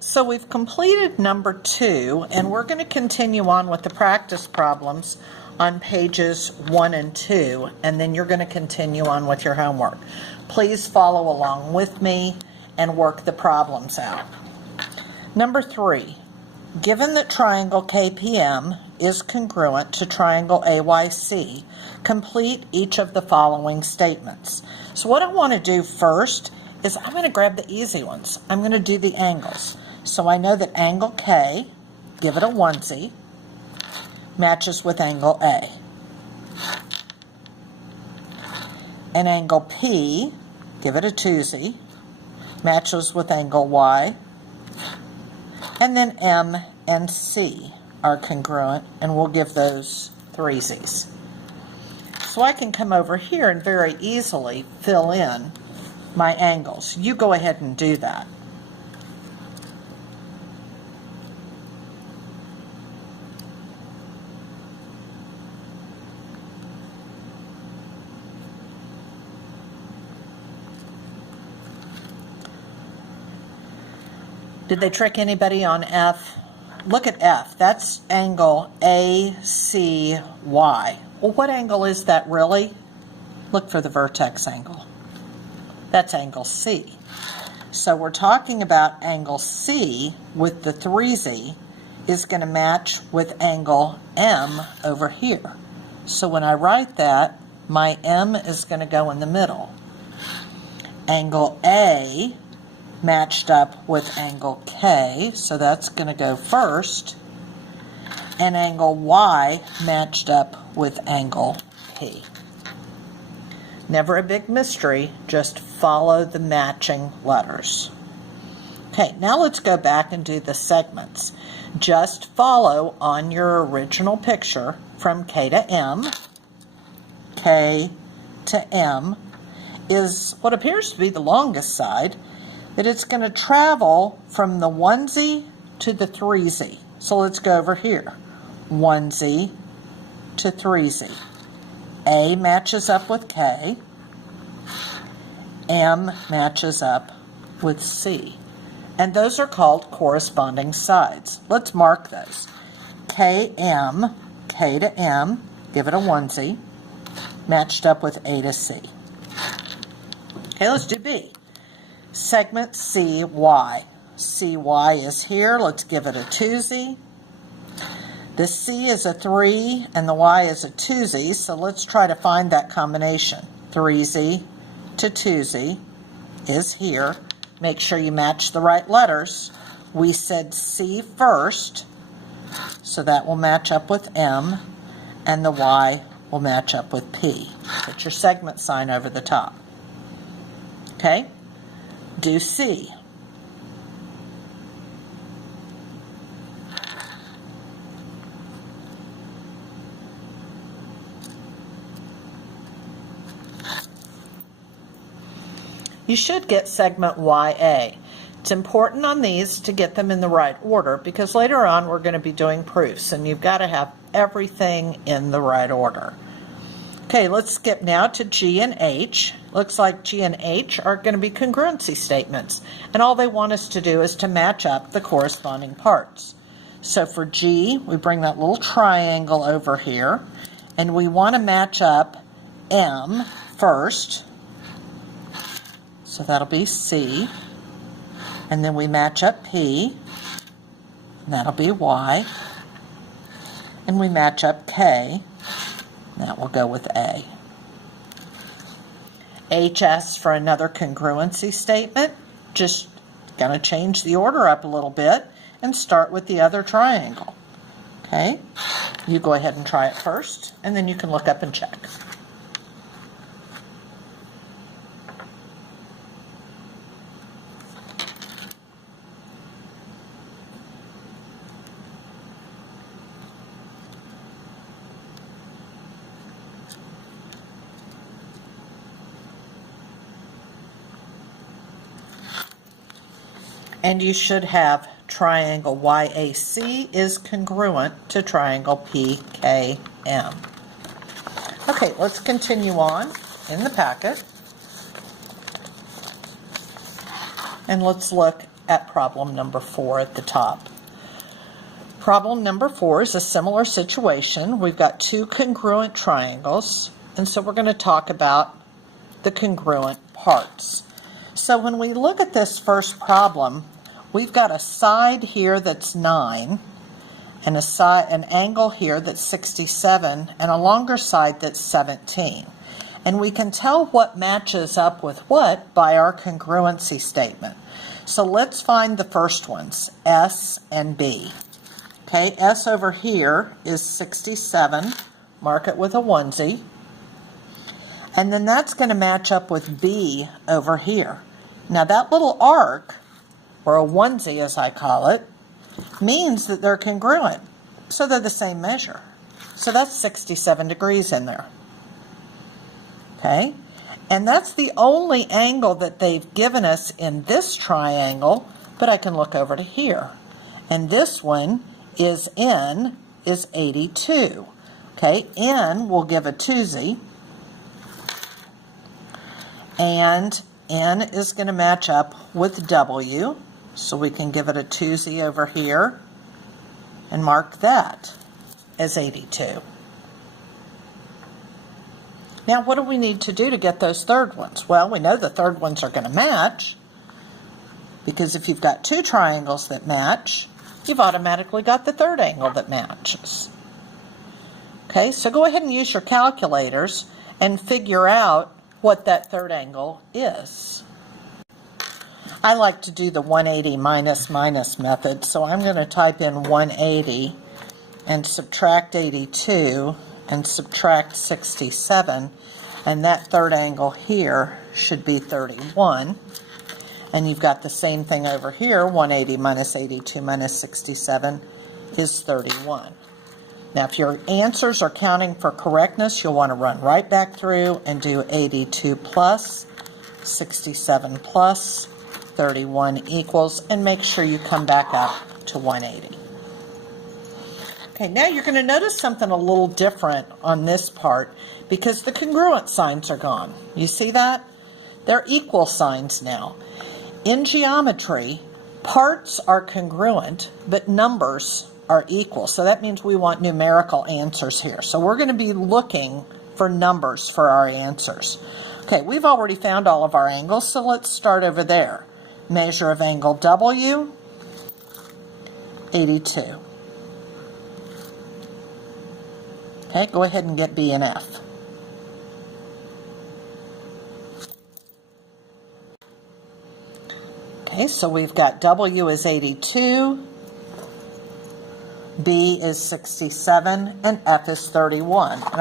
So we've completed number 2, and we're going to continue on with the practice problems on pages 1 and 2, and then you're going to continue on with your homework. Please follow along with me and work the problems out. Number 3, given that triangle KPM is congruent to triangle AYC, complete each of the following statements. So what I want to do first is I'm going to grab the easy ones. I'm going to do the angles. So I know that angle K, give it a onesie, matches with angle A. And angle P, give it a twosie, matches with angle Y. And then M and C are congruent, and we'll give those threesies. So I can come over here and very easily fill in my angles. You go ahead and do that. Did they trick anybody on F? Look at F. That's angle ACY. Well, what angle is that really? Look for the vertex angle. That's angle C. So we're talking about angle C with the threesie is going to match with angle M over here. So when I write that, my M is going to go in the middle. Angle A matched up with angle K, so that's going to go first, and angle Y matched up with angle P. Never a big mystery, just follow the matching letters. Okay, now let's go back and do the segments. Just follow on your original picture from K to M. K to M is what appears to be the longest side, that it's going to travel from the onesie to the threesie. So let's go over here. Onesie to threesie. A matches up with K. M matches up with C. And those are called corresponding sides. Let's mark those. KM, K to M, give it a onesie, matched up with A to C. Okay, let's do B. Segment CY. CY is here. Let's give it a twosie. The C is a 3 and the Y is a twosie, so let's try to find that combination. Threesie to twosie is here. Make sure you match the right letters. We said C first, so that will match up with M, and the Y will match up with P. Put your segment sign over the top. Okay? Do C. You should get segment YA. It's important on these to get them in the right order because later on we're going to be doing proofs and you've got to have everything in the right order. Okay, let's skip now to G and H. Looks like G and H are going to be congruency statements, and all they want us to do is to match up the corresponding parts. So for G, we bring that little triangle over here, and we want to match up M first. So that'll be C, and then we match up P, and that'll be Y, and we match up K, and that will go with A. HS for another congruency statement, just going to change the order up a little bit and start with the other triangle. Okay, you go ahead and try it first, and then you can look up and check. And you should have triangle YAC is congruent to triangle PKM. Okay, let's continue on in the packet. And let's look at problem number 4 at the top. Problem number 4 is a similar situation. We've got two congruent triangles, and so we're going to talk about the congruent parts. So when we look at this first problem, we've got a side here that's 9, and an angle here that's 67, and a longer side that's 17. And we can tell what matches up with what by our congruency statement. So let's find the first ones, S and B. Okay, S over here is 67, mark it with a onesie. And then that's going to match up with B over here. Now that little arc, or a onesie as I call it, means that they're congruent. So they're the same measure. So that's 67 degrees in there. Okay, and that's the only angle that they've given us in this triangle, but I can look over to here. And this one is N is 82. Okay, N will give a twosie, and N is going to match up with W, so we can give it a twosie over here and mark that as 82. Now, what do we need to do to get those third ones? Well, we know the third ones are going to match, because if you've got two triangles that match, you've automatically got the third angle that matches. Okay, so go ahead and use your calculators and figure out what that third angle is. I like to do the 180 minus method, so I'm going to type in 180 and subtract 82 and subtract 67, and that third angle here should be 31. And you've got the same thing over here, 180 minus 82 minus 67 is 31. Now if your answers are counting for correctness, you'll want to run right back through and do 82 plus, 67 plus, 31 equals, and make sure you come back up to 180. Okay, now you're going to notice something a little different on this part because the congruent signs are gone. You see that? They're equal signs now. In geometry, parts are congruent, but numbers are equal. So that means we want numerical answers here. So we're going to be looking for numbers for our answers. Okay, we've already found all of our angles, so let's start over there. Measure of angle W, 82. Okay, go ahead and get B and F. Okay, so we've got W is 82, B is 67, and F is 31. And